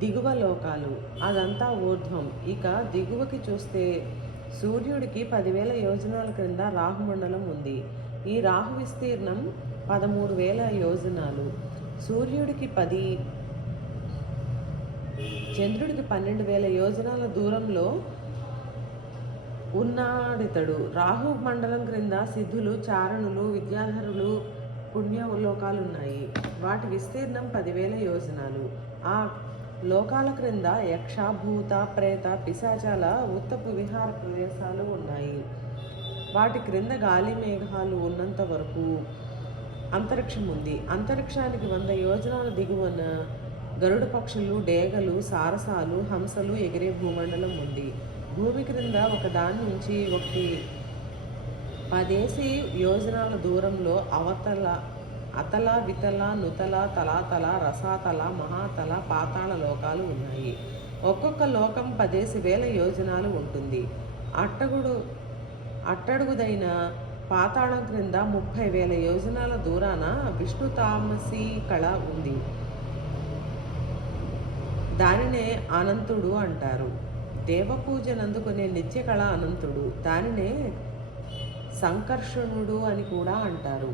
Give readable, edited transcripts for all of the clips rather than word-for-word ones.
దిగువ లోకాలు అదంతా ఊర్ధ్వం. ఇక దిగువకి చూస్తే సూర్యుడికి 10,000 యోజనాల క్రింద రాహుమండలం ఉంది. ఈ రాహు విస్తీర్ణం 13,000 యోజనాలు. సూర్యుడికి 10, చంద్రుడికి 12,000 యోజనాల దూరంలో ఉన్నాడితడు. రాహు మండలం క్రింద సిద్ధులు, చారణులు, విద్యాధరులు పుణ్యలోకాలున్నాయి. వాటి విస్తీర్ణం 10,000 యోజనాలు. ఆ లోకాల క్రింద యక్ష, భూత, ప్రేత, పిశాచాల ఉత్తపు విహార ప్రదేశాలు ఉన్నాయి. వాటి క్రింద గాలి మేఘాలు ఉన్నంత వరకు అంతరిక్షం ఉంది. అంతరిక్షానికి 100 యోజనాల దిగువన గరుడ పక్షులు, డేగలు, సారసాలు, హంసలు ఎగిరే భూమండలం ఉంది. భూమి క్రింద ఒకదాని నుంచి ఒకటి 10 యోజనాల దూరంలో అతల, వితల, నుతల, తలాతల, రసాతల, మహాతల, పాతాళ లోకాలు ఉన్నాయి. ఒక్కొక్క లోకం 10,000 యోజనాలు ఉంటుంది. అట్టడుగుదైన పాతాళం క్రింద 30,000 యోజనాల దూరాన విష్ణు తామసీ కళ ఉంది. దానినే అనంతుడు అంటారు. దేవపూజనందుకునే నిత్యకళ అనంతుడు. దానినే సంకర్షణుడు అని కూడా అంటారు.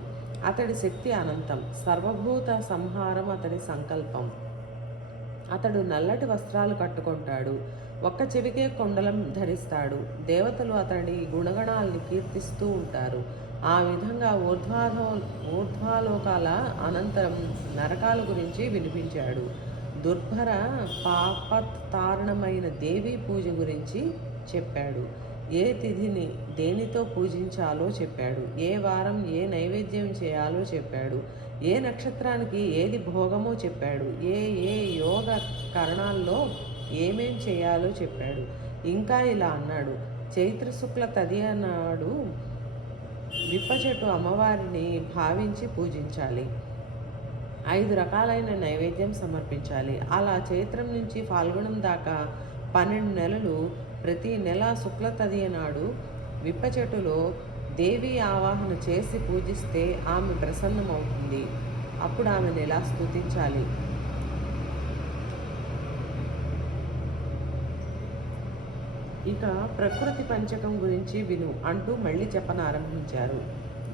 అతడి శక్తి అనంతం. సర్వభూత సంహారం అతడి సంకల్పం. అతడు నల్లటి వస్త్రాలు కట్టుకుంటాడు. ఒక్క చెవికే కొండలం ధరిస్తాడు. దేవతలు అతడి గుణగణాల్ని కీర్తిస్తూ ఉంటారు. ఆ విధంగా ఊర్ధ్వాలోకాల అనంతరం నరకాల గురించి వినిపించాడు. దుర్భర పాపతారణమైన దేవీ పూజ గురించి చెప్పాడు. ఏ తిథిని దేనితో పూజించాలో చెప్పాడు. ఏ వారం ఏ నైవేద్యం చేయాలో చెప్పాడు. ఏ నక్షత్రానికి ఏది భోగమో చెప్పాడు. ఏ ఏ యోగ కరణాల్లో ఏమేం చేయాలో చెప్పాడు. ఇంకా ఇలా అన్నాడు. చైత్ర శుక్ల తదియ నాడు విప్ప చెట్టు అమ్మవారిని భావించి పూజించాలి. 5 రకాలైన నైవేద్యం సమర్పించాలి. అలా చైత్రం నుంచి ఫాల్గుణం దాకా 12 నెలలు ప్రతి నెల శుక్ల తదియ నాడు విప్ప చెట్టులో దేవి ఆవాహన చేసి పూజిస్తే ఆమె ప్రసన్నమవుతుంది. అప్పుడు ఆమెను ఎలా స్తుతించాలి. ఇక ప్రకృతి పంచకం గురించి విను అంటూ మళ్ళీ చెప్పనారంభించారు.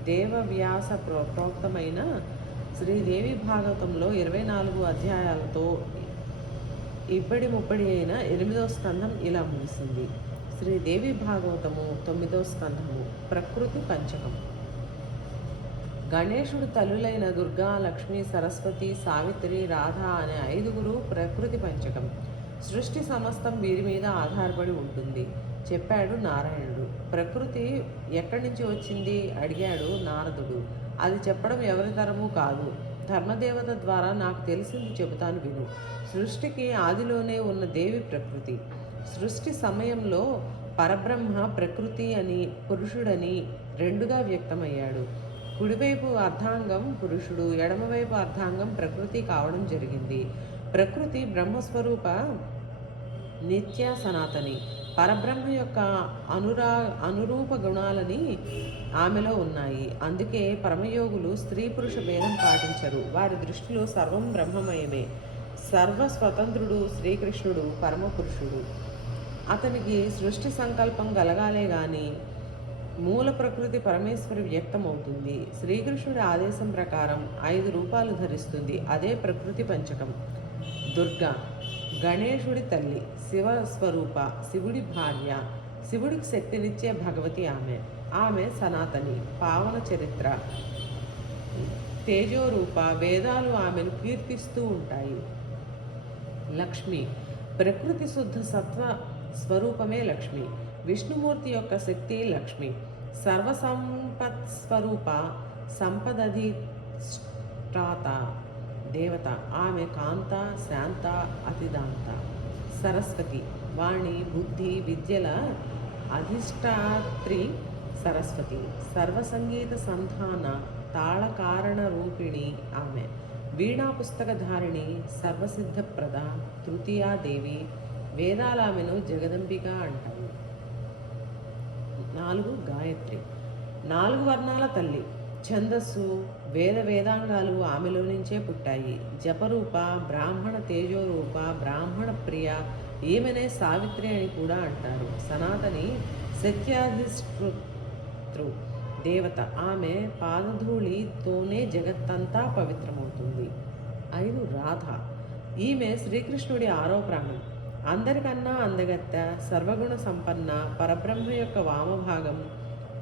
దేవవ్యాస ప్రోక్తమైన శ్రీదేవి భాగవతంలో 24 అధ్యాయాలతో ఇబ్బడి ముబ్బడి అయిన 8వ స్కంధం ఇలా ముగిసింది. శ్రీదేవి భాగవతము 9వ స్కంధము ప్రకృతి పంచకం. గణేశుడు తల్లులైన దుర్గా, లక్ష్మి, సరస్వతి, సావిత్రి, రాధ అనే 5గురు ప్రకృతి పంచకం. సృష్టి సమస్తం వీరి మీద ఆధారపడి ఉంటుంది చెప్పాడు నారాయణుడు. ప్రకృతి ఎక్కడి నుంచి వచ్చింది అడిగాడు నారదుడు. అది చెప్పడం ఎవరి తరము కాదు. ధర్మదేవత ద్వారా నాకు తెలిసింది చెబుతాను విను. సృష్టికి ఆదిలోనే ఉన్న దేవి ప్రకృతి. సృష్టి సమయంలో పరబ్రహ్మ ప్రకృతి అని, పురుషుడని రెండుగా వ్యక్తమయ్యాడు. కుడివైపు అర్ధాంగం పురుషుడు, ఎడమవైపు అర్ధాంగం ప్రకృతి కావడం జరిగింది. ప్రకృతి బ్రహ్మస్వరూప నిత్య సనాతని. పరబ్రహ్మ యొక్క అనురూప గుణాలని ఆమెలో ఉన్నాయి. అందుకే పరమయోగులు స్త్రీ పురుష భేదం పాటించరు. వారి దృష్టిలో సర్వం బ్రహ్మమయమే. సర్వస్వతంత్రుడు శ్రీకృష్ణుడు పరమపురుషుడు. అతనికి సృష్టి సంకల్పం గలగాలే గాని మూల ప్రకృతి పరమేశ్వరి వ్యక్తమవుతుంది. శ్రీకృష్ణుడి ఆదేశం ప్రకారం 5 రూపాలు ధరిస్తుంది. అదే ప్రకృతి పంచకం. దుర్గా గణేశుడి తల్లి, శివస్వరూప, శివుడి భార్య, శివుడికి శక్తినిచ్చే భగవతి ఆమె సనాతని, పావన చరిత్ర, తేజోరూప. వేదాలు ఆమెను కీర్తిస్తూ ఉంటాయి. లక్ష్మి ప్రకృతి శుద్ధ సత్వ స్వరూపమే లక్ష్మి. విష్ణుమూర్తి యొక్క శక్తి లక్ష్మి. సర్వసంపత్స్వరూప, సంపదధిష్టాత దేవత. ఆమె కాంత, శాంత, అతిదాంత. సరస్వతి వాణి, బుద్ధి, విద్యల అధిష్టాత్రి సరస్వతి. సర్వసంగీత సంధాన తాళకారణ రూపిణి ఆమె. వీణా పుస్తకధారిణి, సర్వసిద్ధప్రద, తృతీయాదేవి. వేదాలామెను జగదంబిక అంటారు. 4 గాయత్రి 4 వర్ణాల తల్లి. ఛందస్సు, వేదాంగాలు ఆమెలో నుంచే పుట్టాయి. జపరూప, బ్రాహ్మణ తేజోరూప, బ్రాహ్మణ ప్రియ, ఈమెనే సావిత్రి అని కూడా అంటారు. సనాతని సత్యాధిష్ఠృతృ దేవత. ఆమె పాదధూళితోనే జగత్తంతా పవిత్రమవుతుంది. 5. రాధ. ఈమె శ్రీకృష్ణుడి 6వ ప్రాణం. అందరికన్నా అందగత్త, సర్వగుణ సంపన్న, పరబ్రహ్మ యొక్క వామభాగం,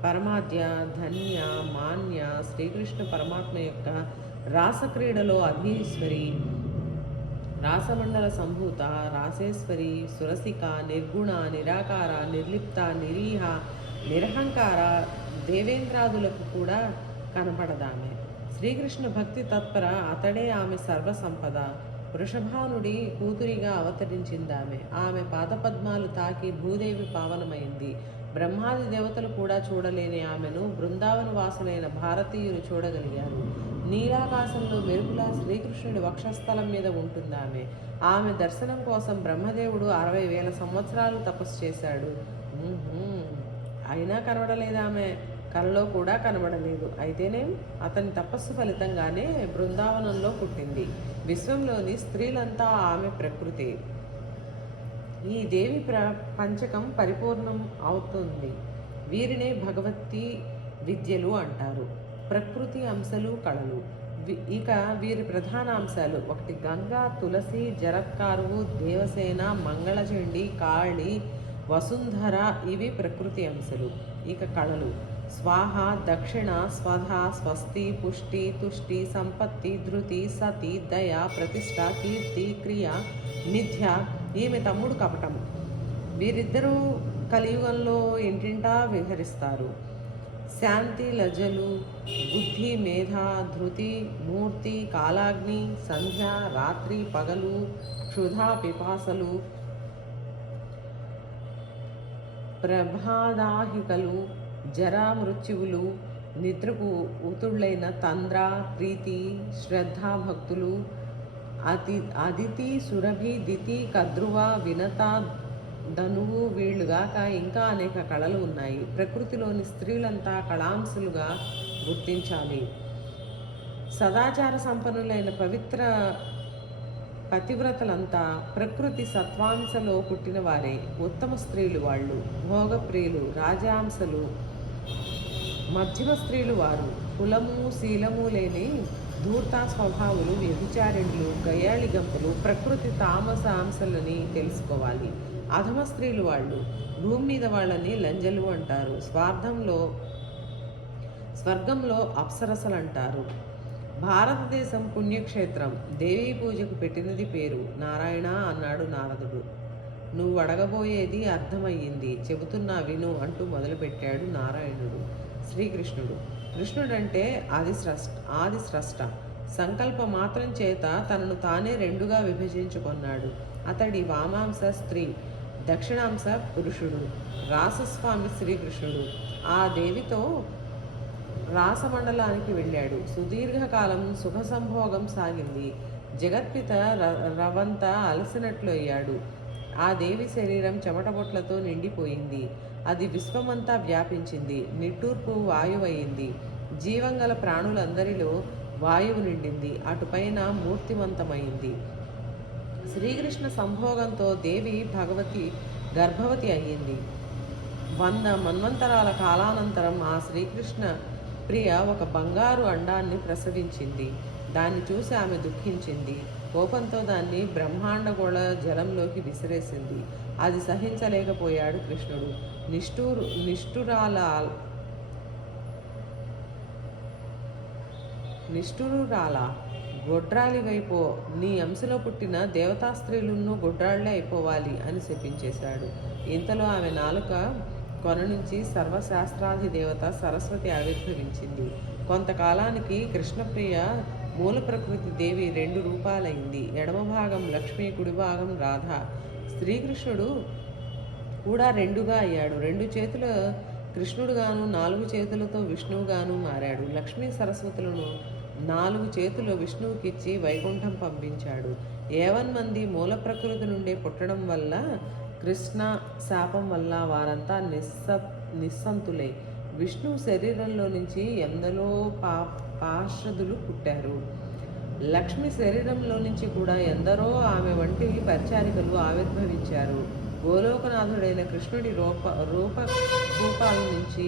పరమాద్య, ధన్య, మాన్య, శ్రీకృష్ణ పరమాత్మ యొక్క రాసక్రీడలో అధీశ్వరి, రాసమండల సంభూత, రాసేశ్వరి, సురసిక, నిర్గుణ, నిరాకార, నిర్లిప్త, నిరీహ, నిరహంకార, దేవేంద్రాదులకు కూడా కనపడదామె. శ్రీకృష్ణ భక్తి తత్పర, అతడే ఆమె సర్వసంపద. వృషభానుడి కూతురిగా అవతరించిందామె. ఆమె పాదపద్మాలు తాకి భూదేవి పావనమైంది. బ్రహ్మాది దేవతలు కూడా చూడలేని ఆమెను బృందావన వాసులైన భారతీయులు చూడగలిగారు. నీలాకాశంలో మెరుపులా శ్రీకృష్ణుడి వక్షస్థలం మీద ఉంటుందామె. ఆమె దర్శనం కోసం బ్రహ్మదేవుడు 60,000 సంవత్సరాలు తపస్సు చేశాడు. అయినా కనబడలేదామె. కలలో కూడా కనబడలేదు. అయితేనేం, అతని తపస్సు ఫలితంగానే బృందావనంలో పుట్టింది. విశ్వంలోని స్త్రీలంతా ఆమె ప్రకృతి. ఈ దేవి పంచకం పరిపూర్ణం అవుతుంది. వీరినే భగవతి విద్యలు అంటారు. ప్రకృతి అంశాలు, కళలు. ఇక వీరి ప్రధాన అంశాలు: 1. గంగా, తులసి, జరత్కారువు, దేవసేన, మంగళచండి, కాళి, వసుంధర. ఇవి ప్రకృతి అంశాలు. ఇక కళలు: స్వాహ, దక్షిణ, స్వధ, స్వస్తి, పుష్టి, తుష్టి, సంపత్తి, ధృతి, సతి, దయ, ప్రతిష్ట, కీర్తి, క్రియ, మిథ్య. ఈమె తమ్ముడు కపటం. వీరిద్దరూ కలియుగంలో ఇంటింటా విహరిస్తారు. శాంతి, లజ్జలు, బుద్ధి, మేధ, ధృతి, మూర్తి, కాలాగ్ని, సంధ్య, రాత్రి, పగలు, క్షుధా, పిపాసలు, ప్రభాదాహికలు, జరా, మృత్యువులు, నిద్రకు ఊతుళ్ళైన తంద్ర, ప్రీతి, శ్రద్ధ, భక్తులు, అదితి, సురభి, దితి, కద్రువ, వినత, ధనువు, వీళ్ళుగాక ఇంకా అనేక కళలు ఉన్నాయి. ప్రకృతిలోని స్త్రీలంతా కళాంశులుగా గుర్తించాలి. సదాచార సంపన్నులైన పవిత్ర పతివ్రతలంతా ప్రకృతి సత్వాంశలో పుట్టిన వారే. ఉత్తమ స్త్రీలు వాళ్ళు. భోగప్రియులు, రాజాంశలు. మధ్యమ స్త్రీలు వారు. కులము శీలము లేని ధూర్త స్వభావులు, వ్యభిచారిణులు, గయాళి గంపలు. ప్రకృతి తామస అంశాలని తెలుసుకోవాలి. అధమ స్త్రీలు వాళ్ళు. భూమి మీద వాళ్ళని లంజలు అంటారు. స్వర్గంలో అప్సరసలు అంటారు. భారతదేశం పుణ్యక్షేత్రం. దేవీ పూజకు పెట్టినది పేరు. నారాయణ అన్నాడు నారదుడు. నువ్వు అడగబోయేది అర్థమయ్యింది, చెబుతున్నా విను అంటూ మొదలుపెట్టాడు నారాయణుడు. శ్రీకృష్ణుడు. కృష్ణుడంటే ఆది స్రష్ట. సంకల్ప మాత్రం చేత తనను తానే రెండుగా విభజించుకొన్నాడు. అతడి వామాంశ స్త్రీ, దక్షిణాంశ పురుషుడు. రాసస్వామి శ్రీకృష్ణుడు. ఆ దేవితో రాసమండలానికి వెళ్ళాడు. సుదీర్ఘకాలం సుఖ సంభోగం సాగింది. జగత్పిత రవంత అలసినట్లు అయ్యాడు. ఆ దేవి శరీరం చెమటబొట్లతో నిండిపోయింది. అది విశ్వమంతా వ్యాపించింది. నిట్టూర్పు వాయువయింది. జీవంగల ప్రాణులందరిలో వాయువు నిండింది. అటుపైన మూర్తిమంతమైంది. శ్రీకృష్ణ సంభోగంతో దేవి గర్భవతి అయ్యింది. 100 మన్వంతరాల కాలానంతరం ఆ శ్రీకృష్ణ ప్రియ ఒక బంగారు అండాన్ని ప్రసవించింది. దాన్ని చూసి ఆమె దుఃఖించింది. కోపంతో దాన్ని బ్రహ్మాండగోళ జలంలోకి విసిరేసింది. అది సహించలేకపోయాడు కృష్ణుడు. నిష్ఠురురాల గొడ్రాలి వైపో, నీ అంశలో పుట్టిన దేవతా స్త్రీలున్నూ గొడ్రాళ్లే అయిపోవాలి అని శపించేశాడు. ఇంతలో ఆమె నాలుక కొన నుంచి సర్వశాస్త్రాధి దేవత సరస్వతి ఆవిర్భవించింది. కొంతకాలానికి కృష్ణప్రియ మూల ప్రకృతి దేవి 2 రూపాలైంది. ఎడమ భాగం లక్ష్మి, కుడి భాగం రాధ. శ్రీకృష్ణుడు కూడా 2గా అయ్యాడు. 2 చేతుల కృష్ణుడుగాను 4 చేతులతో విష్ణువుగాను మారాడు. లక్ష్మీ సరస్వతులను 4 చేతులు విష్ణువుకిచ్చి వైకుంఠం పంపించాడు. 7 మంది మూల ప్రకృతి నుండి పుట్టడం వల్ల, కృష్ణ శాపం వల్ల వారంతా నిస్సంతులే. విష్ణువు శరీరంలో నుంచి ఎందలో పార్షదులు పుట్టారు. లక్ష్మి శరీరంలో నుంచి కూడా ఎందరో ఆమె వంటి పరిచారికలు ఆవిర్భవించారు. గోలోకనాథుడైన కృష్ణుడి రూపాల నుంచి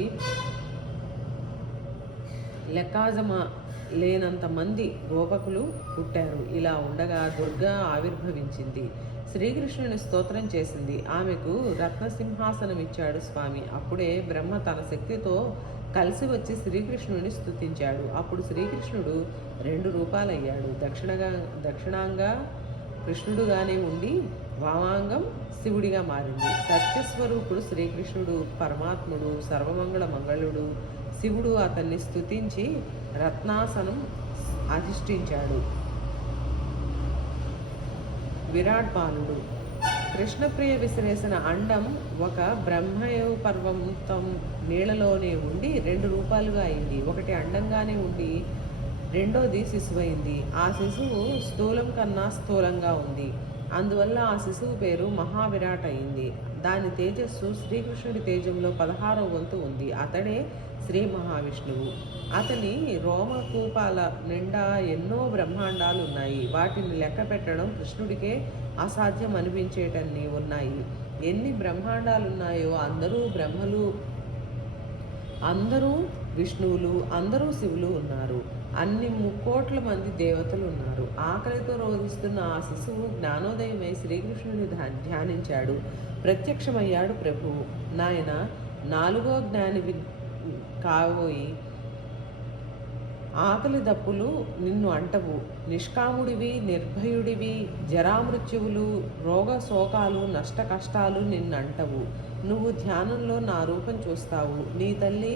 లెక్కాజమ లేనంత మంది గోపకులు పుట్టారు. ఇలా ఉండగా దుర్గా ఆవిర్భవించింది. శ్రీకృష్ణుని స్తోత్రం చేసింది. ఆమెకు రత్నసింహాసనం ఇచ్చాడు స్వామి. అప్పుడే బ్రహ్మ తన శక్తితో కలిసి వచ్చి శ్రీకృష్ణుని స్తుతించాడు. అప్పుడు శ్రీకృష్ణుడు 2 రూపాలయ్యాడు. దక్షిణాంగా కృష్ణుడుగానే ఉండి వామాంగం శివుడిగా మారింది. సత్యస్వరూపుడు శ్రీకృష్ణుడు పరమాత్ముడు, సర్వమంగళ మంగళుడు. శివుడు అతన్ని స్తుతించి రత్నాసనం అధిష్ఠించాడు. విరాట్ బాలుడు. కృష్ణప్రియ విసిరేసిన అండం ఒక బ్రహ్మయో పర్వంతం నీళ్లలోనే ఉండి 2 రూపాలుగా అయింది. ఒకటి అండంగానే ఉండి రెండోది శిశువైంది. ఆ శిశువు స్థూలం కన్నా స్థూలంగా ఉంది. అందువల్ల ఆ శిశువు పేరు మహావిరాట్ అయింది. దాని తేజస్సు శ్రీకృష్ణుడి తేజంలో 16వ వంతు ఉంది. అతడే శ్రీ మహావిష్ణువు. అతని రోమకూపాల నిండా ఎన్నో బ్రహ్మాండాలు ఉన్నాయి. వాటిని లెక్క పెట్టడం కృష్ణుడికే అసాధ్యం అనిపించేటన్ని ఉన్నాయి. ఎన్ని బ్రహ్మాండాలున్నాయో అందరూ బ్రహ్మలు, అందరూ విష్ణువులు, అందరూ శివులు ఉన్నారు. అన్ని 3,00,00,000 మంది దేవతలు ఉన్నారు. ఆకలితో రోధిస్తున్న ఆ శిశువు జ్ఞానోదయమై శ్రీకృష్ణుని ధ్యానించాడు. ప్రత్యక్షమయ్యాడు ప్రభువు. నాయన, 4వ జ్ఞానివి కావోయి. ఆకలి దప్పులు నిన్ను అంటవు. నిష్కాముడివి, నిర్భయుడివి. జరామృత్యువులు, రోగ శోకాలు, నష్ట కష్టాలు నిన్నంటవు. నువ్వు ధ్యానంలో నా రూపం చూస్తావు. నీ తల్లి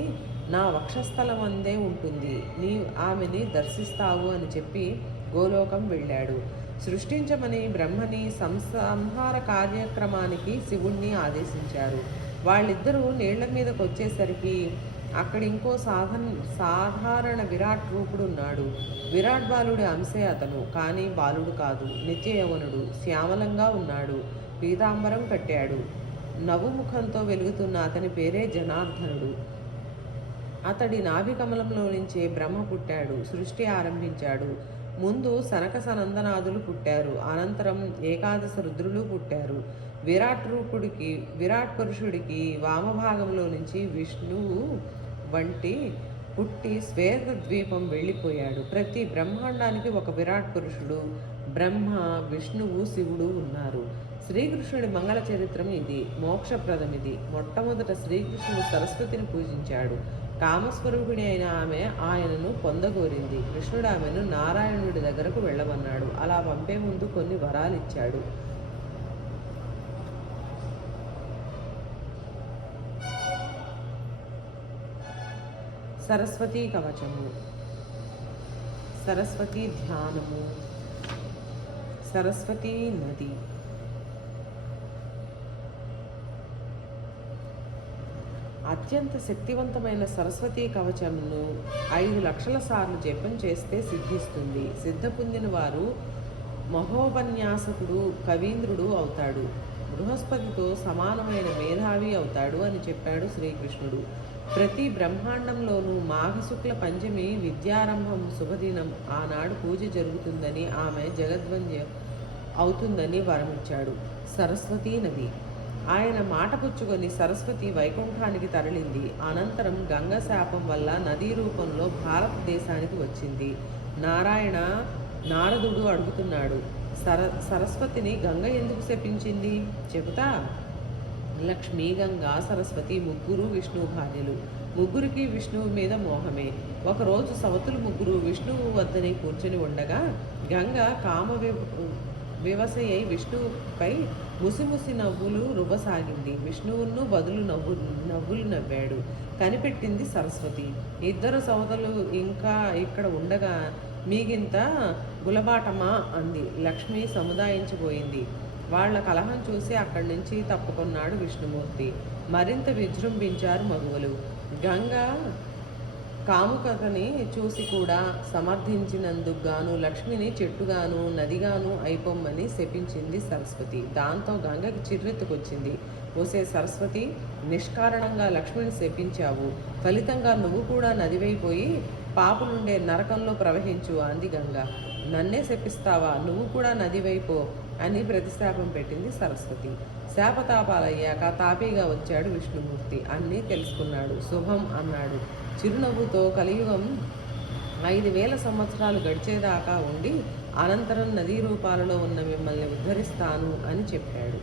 నా వక్షస్థలం అందే ఉంటుంది. నీ ఆమెని దర్శిస్తావు అని చెప్పి గోలోకం వెళ్ళాడు. సృష్టించమని బ్రహ్మని సంహార కార్యక్రమానికి శివుణ్ణి ఆదేశించారు. వాళ్ళిద్దరూ నీళ్ల మీదకి వచ్చేసరికి అక్కడ ఇంకో సాధారణ విరాట్ రూపుడున్నాడు. విరాట్ బాలుడి అంశే అతను, కానీ బాలుడు కాదు. నిత్య యవనుడు, శ్యామలంగా ఉన్నాడు. పీతాంబరం కట్టాడు. నవ్వుముఖంతో వెలుగుతున్న అతని పేరే జనార్దనుడు. అతడి నాభికమలంలో నుంచే బ్రహ్మ పుట్టాడు, సృష్టి ఆరంభించాడు. ముందు సనక సనందనాదులు పుట్టారు. అనంతరం ఏకాదశ రుద్రులు పుట్టారు. విరాట్ పురుషుడికి వామభాగంలో నుంచి విష్ణువు వంటి పుట్టి శ్వేత ద్వీపం వెళ్ళిపోయాడు. ప్రతి బ్రహ్మాండానికి ఒక విరాట్ పురుషుడు, బ్రహ్మ, విష్ణువు, శివుడు ఉన్నారు. శ్రీకృష్ణుడి మంగళ చరిత్రం ఇది. మోక్షప్రదమిది. మొట్టమొదట శ్రీకృష్ణుడు సరస్వతిని పూజించాడు. కామస్వరూపిణి అయిన ఆమె ఆయనను పొందగోరింది. కృష్ణుడు ఆమెను నారాయణుడి దగ్గరకు వెళ్ళమన్నాడు. అలా పంపే ముందు కొన్ని వరాలు ఇచ్చాడు. సరస్వతీ కవచము, సరస్వతీ ధ్యానము, సరస్వతీ నది. అత్యంత శక్తివంతమైన సరస్వతీ కవచమును 5 లక్షల సార్లు జపం చేస్తే సిద్ధిస్తుంది. సిద్ధ పొందిన వారు మహోపన్యాసకుడు, కవీంద్రుడు అవుతాడు. బృహస్పతితో సమానమైన మేధావి అవుతాడు అని చెప్పాడు శ్రీకృష్ణుడు. ప్రతి బ్రహ్మాండంలోనూ మాఘశుక్ల పంచమి విద్యారంభం శుభదినం. ఆనాడు పూజ జరుగుతుందని, ఆమె జగద్వంద్య అవుతుందని వరమిచ్చాడు. సరస్వతీ నది. ఆయన మాట పుచ్చుకొని సరస్వతి వైకుంఠానికి తరలింది. అనంతరం గంగ శాపం వల్ల నదీ రూపంలో భారతదేశానికి వచ్చింది. నారదుడు అడుగుతున్నాడు, సరస్వతిని గంగ ఎందుకు శపించింది? చెబుతా. లక్ష్మి, గంగా, సరస్వతి ముగ్గురు విష్ణువు భార్యలు. ముగ్గురికి విష్ణువు మీద మోహమే. ఒకరోజు సవతులు ముగ్గురు విష్ణువు వద్దనే కూర్చొని ఉండగా గంగ వివసయ్య విష్ణువుపై ముసిముసి నవ్వులు రువ్వసాగింది. విష్ణువును బదులు నవ్వులు నవ్వాడు. కనిపెట్టింది సరస్వతి. ఇద్దరు సవతలు ఇంకా ఇక్కడ ఉండగా మీగింత గులబాటమా అంది. లక్ష్మి సముదాయించిపోయింది. వాళ్ల కలహం చూసి అక్కడి నుంచి తప్పుకున్నాడు విష్ణుమూర్తి. మరింత విజృంభించారు మగువలు. గంగ కాముకతని చూసి కూడా సమర్థించినందుకు గాను లక్ష్మిని చెట్టుగాను నదిగాను అయిపోమ్మని శపించింది సరస్వతి. దాంతో గంగకి చిర్రెత్తుకొచ్చింది. ఓసే సరస్వతి, నిష్కారణంగా లక్ష్మిని శపించావు. ఫలితంగా నువ్వు కూడా నదివైపోయి పాపులుండే నరకంలో ప్రవహించు అంది గంగ. నన్నే శపిస్తావా, నువ్వు కూడా నది వైపో అని ప్రతిశాపం పెట్టింది సరస్వతి. శాపతాపాలయ్యాక తాపీగా వచ్చాడు విష్ణుమూర్తి. అన్నీ తెలుసుకున్నాడు. శుభం అన్నాడు చిరునవ్వుతో. కలియుగం 5,000 సంవత్సరాలు గడిచేదాకా ఉండి అనంతరం నదీ రూపాలలో ఉన్న మిమ్మల్ని ఉద్ధరిస్తాను అని చెప్పాడు.